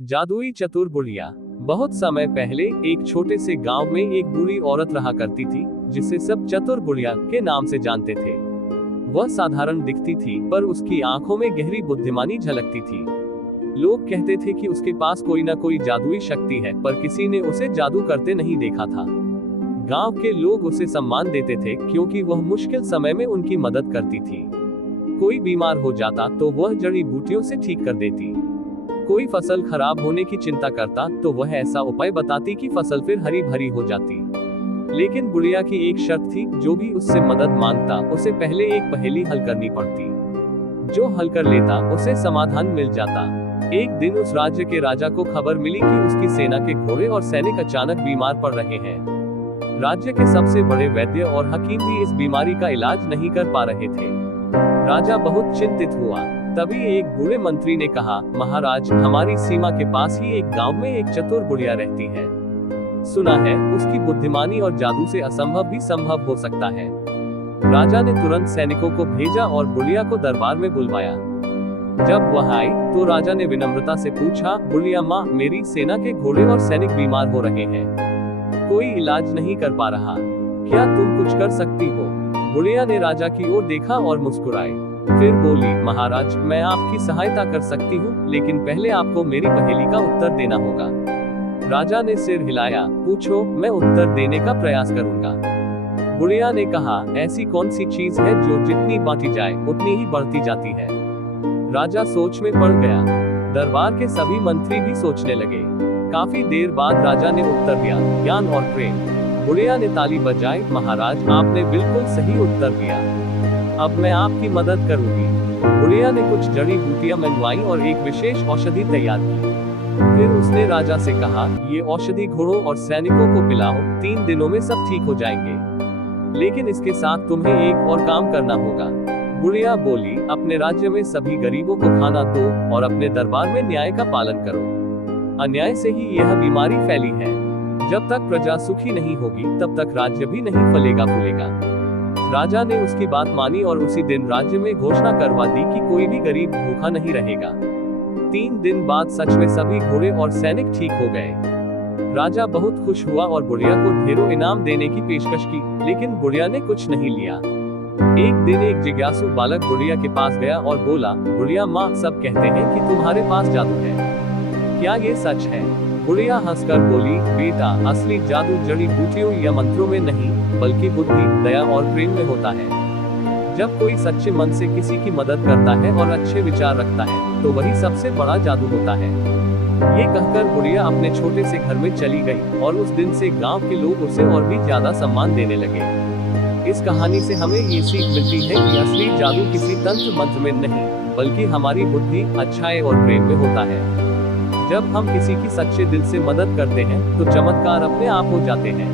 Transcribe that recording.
जादुई चतुर बुढ़िया। बहुत समय पहले एक छोटे से गांव में एक बूढ़ी औरत रहा करती थी, जिसे सब चतुर बुढ़िया के नाम से जानते थे। वह साधारण दिखती थी, पर उसकी आंखों में गहरी बुद्धिमानी झलकती थी। लोग कहते थे कि उसके पास कोई ना कोई जादुई शक्ति है, पर किसी ने उसे जादू करते नहीं देखा था। गांव के लोग उसे सम्मान देते थे, क्योंकि वह मुश्किल समय में उनकी मदद करती थी। कोई बीमार हो जाता तो वह जड़ी बूटियों से ठीक कर देती। कोई फसल खराब होने की चिंता करता तो वह ऐसा उपाय बताती कि फसल फिर हरी भरी हो जाती। लेकिन बुढ़िया की एक शर्त थी, जो भी उससे मदद मांगता उसे पहले एक पहेली हल करनी पड़ती। जो हल कर लेता उसे समाधान मिल जाता। एक दिन उस राज्य के राजा को खबर मिली कि उसकी सेना के घोड़े और सैनिक अचानक बीमार पड़ रहे हैं। राज्य के सबसे बड़े वैद्य और हकीम भी इस बीमारी का इलाज नहीं कर पा रहे थे। राजा बहुत चिंतित हुआ। तभी एक बूढ़े मंत्री ने कहा, महाराज, हमारी सीमा के पास ही एक गांव में एक चतुर बुढ़िया रहती है। सुना है उसकी बुद्धिमानी और जादू से असंभव भी संभव हो सकता है। राजा ने तुरंत सैनिकों को भेजा और बुढ़िया को दरबार में बुलवाया। जब वह आई तो राजा ने विनम्रता से पूछा, बुढ़िया माँ, मेरी सेना के घोड़े और सैनिक बीमार हो रहे हैं, कोई इलाज नहीं कर पा रहा, क्या तुम कुछ कर सकती हो? बुढ़िया ने राजा की ओर देखा और मुस्कुराई। फिर बोली, महाराज, मैं आपकी सहायता कर सकती हूँ, लेकिन पहले आपको मेरी पहेली का उत्तर देना होगा। राजा ने सिर हिलाया। पूछो, मैं उत्तर देने का प्रयास करूंगा। बुढ़िया ने कहा, ऐसी कौन सी चीज है जो जितनी बांटी जाए उतनी ही बढ़ती जाती है? राजा सोच में पड़ गया। दरबार के सभी मंत्री भी सोचने लगे। काफी देर बाद राजा ने उत्तर दिया, ज्ञान और प्रेम। बुढ़िया ने ताली बजाई, महाराज, आपने बिल्कुल सही उत्तर दिया। अब मैं आपकी मदद करूंगी। बुढ़िया ने कुछ जड़ी बूटियां मंगवाई और एक विशेष औषधि तैयार की। फिर उसने राजा से कहा, ये औषधि घोड़ों और सैनिकों को पिलाओ, 3 दिनों में सब ठीक हो जाएंगे। लेकिन इसके साथ तुम्हें एक और काम करना होगा। बुढ़िया बोली, अपने राज्य में सभी गरीबों को खाना दो और अपने दरबार में न्याय का पालन करो। अन्याय से ही यह बीमारी फैली है। जब तक प्रजा सुखी नहीं होगी, तब तक राज्य भी नहीं फलेगा फूलेगा। राजा ने उसकी बात मानी और उसी दिन राज्य में घोषणा करवा दी कि कोई भी गरीब भूखा नहीं रहेगा। 3 दिन बाद सच में सभी घोड़े और सैनिक ठीक हो गए। राजा बहुत खुश हुआ और बुढ़िया को ढेरों इनाम देने की पेशकश की, लेकिन बुढ़िया ने कुछ नहीं लिया। एक दिन एक जिज्ञासु बालक बुढ़िया के पास गया और बोला, बुढ़िया माँ, सब कहते हैं कि तुम्हारे पास जादू है, क्या ये सच है? बुढ़िया हंसकर बोली, बेटा, असली जादू जड़ी बूटियों या मंत्रों में नहीं, बल्कि बुद्धि, दया और प्रेम में होता है। जब कोई सच्चे मन से किसी की मदद करता है और अच्छे विचार रखता है, तो वही सबसे बड़ा जादू होता है। ये कहकर बुढ़िया अपने छोटे से घर में चली गई और उस दिन से गांव के लोग उसे और भी ज्यादा सम्मान देने लगे। इस कहानी से हमें ये सीख मिलती है कि असली जादू किसी तंत्र मंत्र में नहीं, बल्कि हमारी बुद्धि, अच्छाई और प्रेम में होता है। जब हम किसी की सच्चे दिल से मदद करते हैं, तो चमत्कार अपने आप हो जाते हैं।